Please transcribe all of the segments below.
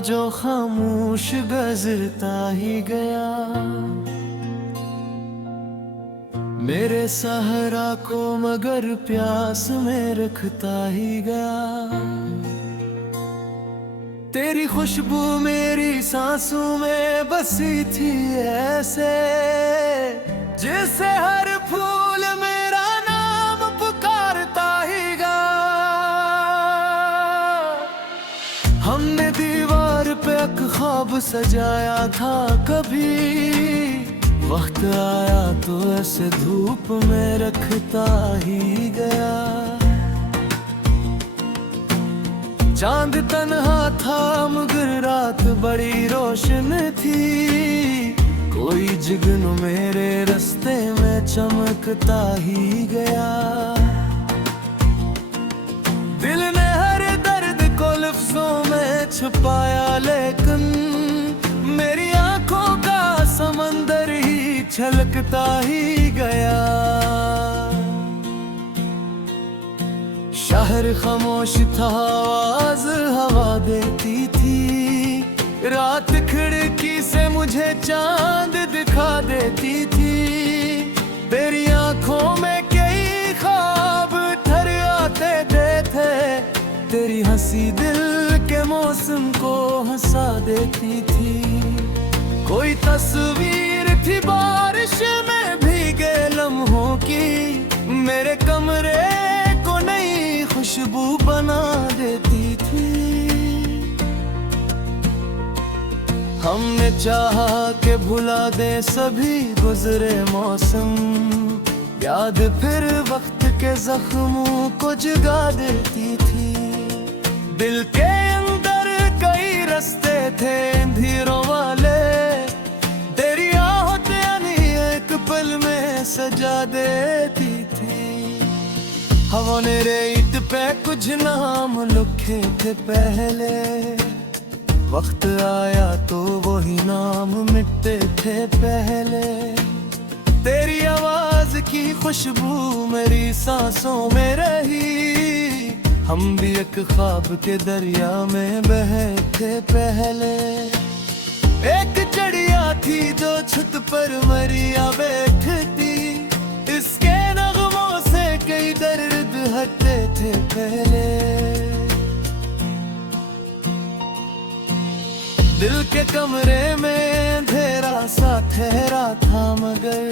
जो खामोश गजरता ही गया, मेरे सहरा को मगर प्यास में रखता ही गया। तेरी खुशबू मेरी सांसों में बसी थी ऐसे, जैसे हर फूल मेरा नाम पुकारता ही गया। हमने दीवार पे एक ख्वाब सजाया था कभी, वक्त आया तो ऐसे धूप में रखता ही गया। चांद तन्हा था मगर रात बड़ी रोशन थी, कोई जुगनू मेरे रास्ते में चमकता ही गया। दिल ने हर दर्द को लफ्जों में छुपाया, लेकिन मेरी आंखों का समंदर ही छलकता ही गया। शहर खामोश था, आवाज हवा देती थी, रात खिड़की से मुझे चांद दिखा देती थी। तेरी आंखों में कई ख्वाब ठहर आते थे, तेरी हंसी दिल के मौसम को हंसा देती थी। कोई तस्वीर थी बारिश में भीगे लम्हों की, मेरे कमरे को नई खुशबू बना देती थी। हमने चाहा कि भुला दे सभी गुजरे मौसम, याद फिर वक्त के जख्मों को जगा देती थी। दिल के अंदर कई रास्ते थे अंधेरों वाले, तेरी आहट यानी एक पल में सजा देती थी। हवा ने रेत पे कुछ नाम लिखे थे पहले, वक्त आया तो वही नाम मिटते थे पहले। तेरी आवाज की खुशबू मेरी सांसों में रही, हम भी एक ख्वाब के दरिया में बहे थे पहले। एक चिड़िया थी जो छत पर मरिया बैठती, इसके नगमों से कई दर्द हटते थे पहले। दिल के कमरे में अंधेरा सा ठहरा था, मगर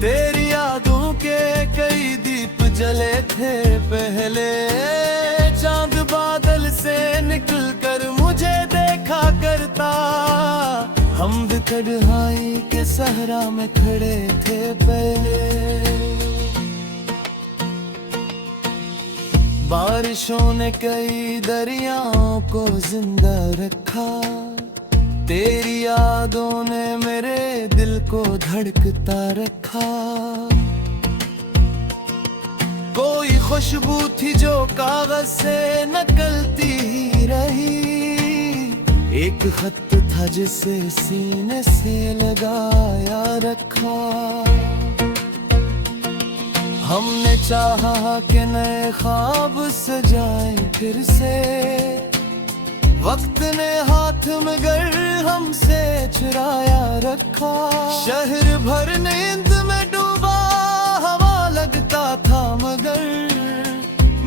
तेरी यादों के कई दीप जले थे पहले। चांद बादल से निकल कर मुझे देखा करता, हम कढ़ाई के सहरा में खड़े थे पहले। बारिशों ने कई दरियाओं को जिंदा रखा, तेरी यादों ने मेरे दिल को धड़कता रखा। कोई खुशबू थी जो कागज से नकलती ही रही, एक खत था जिसे सीने से लगाया रखा। हमने चाहा कि नए ख्वाब सजाए फिर से, वक्त ने हाथ मगर हमसे चुराया रखा। शहर भर नींद में डूबा हवा लगता था, मगर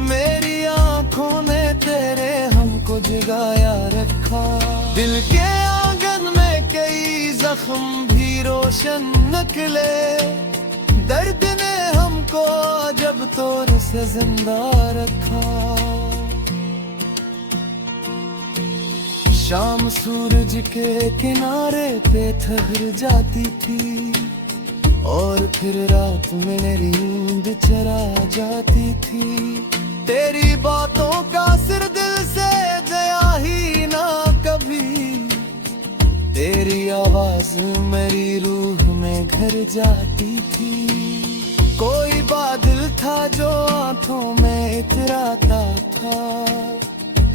मेरी आंखों ने तेरे हमको जगाया रखा। दिल के आंगन में कई जख्म भी रोशन निकले, दर्द ने हमको जब तोर से जिंदा रखा। शाम सूरज के किनारे पे ठहर जाती थी, और फिर रात में मेरी नींद चरा जाती थी। तेरी बातों का सिर दिल से गया ही ना कभी, तेरी आवाज मेरी रूह में घर जाती थी। कोई बादल था जो आंखों में इतराता था,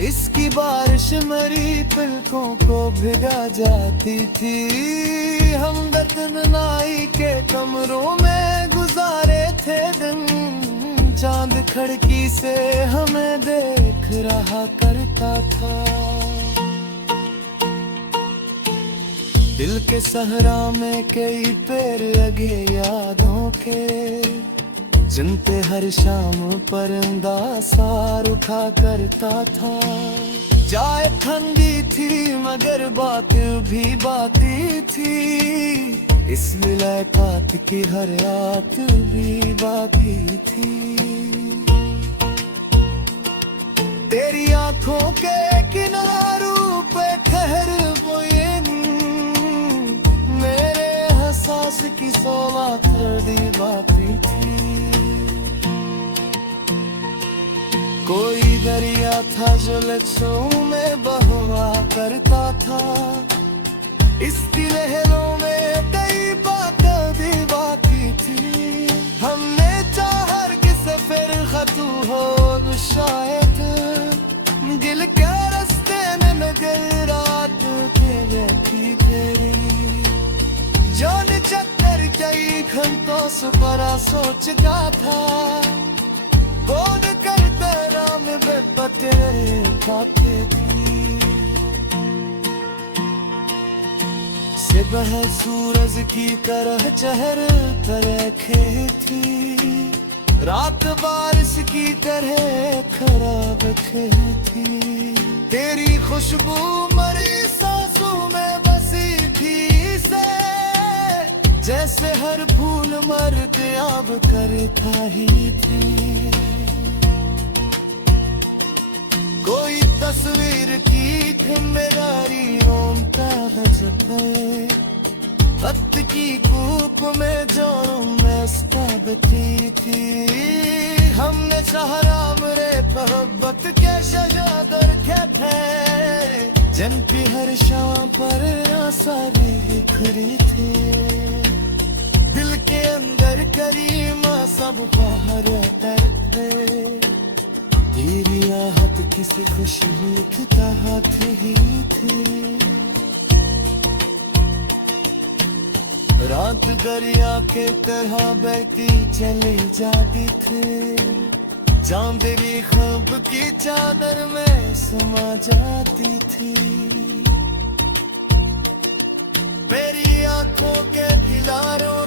इसकी बारिश मेरी पलकों को भिगा जाती थी। हम दर्दनाई के कमरों में गुजारे थे दिन, चांद खिड़की से हमें देख रहा करता था। दिल के सहरा में कई पेड़ लगे यादों के, जिनपे हर शाम परिंदा सार उठा करता था। चाय ठंडी थी मगर बात भी बाती थी, इस मुलाकात की हर रात भी बाकी थी। तेरी आंखों के किनारों पे ठहर वो ये नींद, मेरे एहसास की सौगात दी बाकी थी। कोई दरिया था जो लहरों में बहवा करता था, इसकी लहरों में कई बातें भी बाकी थी। हमने चाहा कि सफर खतू हो शायद, दिल के रास्ते में मगर रात के बैठी तेरी जान चक्कर कई घंटों से बड़ा सोच का था। कौन करता राम बेपते बातें थी, सुबह सूरज की तरह चेहरे तरह थी, रात बारिश की तरह खराब थी। तेरी खुशबू मरी सांसों में बसी थी से, जैसे हर फूल मर्द अब करता ही थे। कोई तस्वीर की थी मेरी ओमता है, खत की कूप में जो मैं थी। हमने सहारा मेरे मोहब्बत के शजादर के थे, जिन की हर शाम पर आसानी बिखरी थी। दिल के अंदर करीमा सब बाहर करते, तेरी आहट किसी खुशबू की तरह ही थी। रात दरिया के तरह बहती चली जाती थी, चांदनी ख्वाब की चादर में समा जाती थी। मेरी आंखों के किनारों